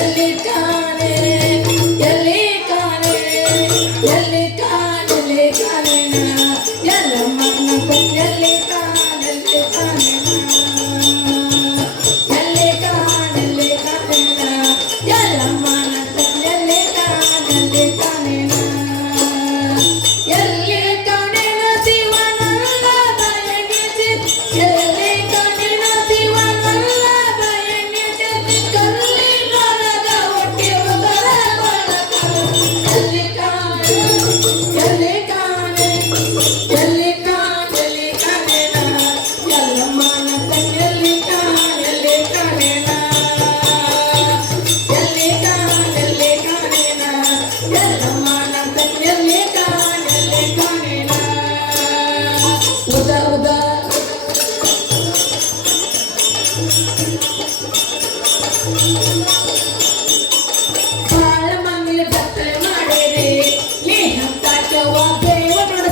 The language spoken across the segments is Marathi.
ಎಲ್ಲಿ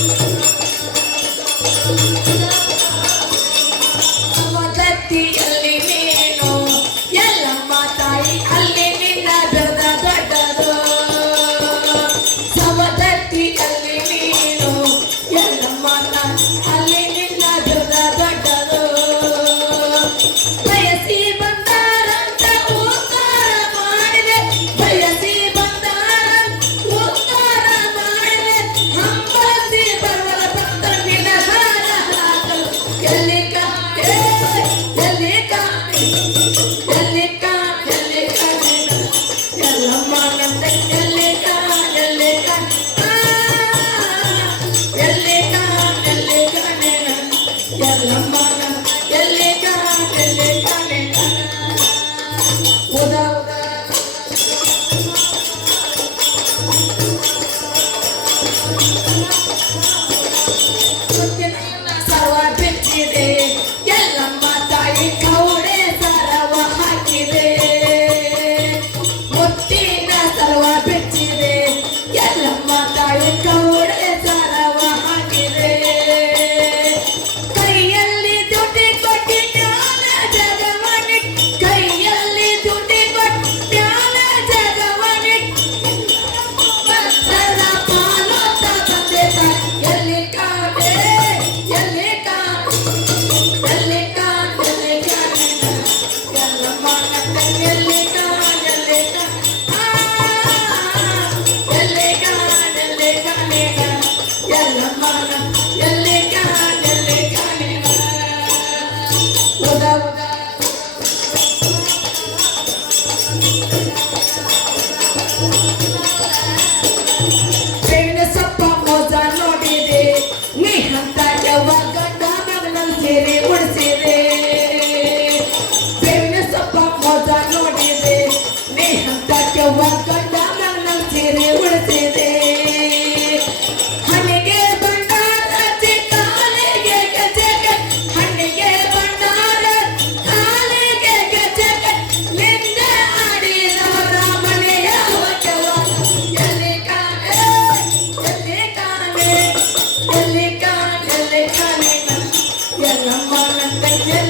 Thank you. एली का केली कलेला उधाव करा सत्य 何 Gracias.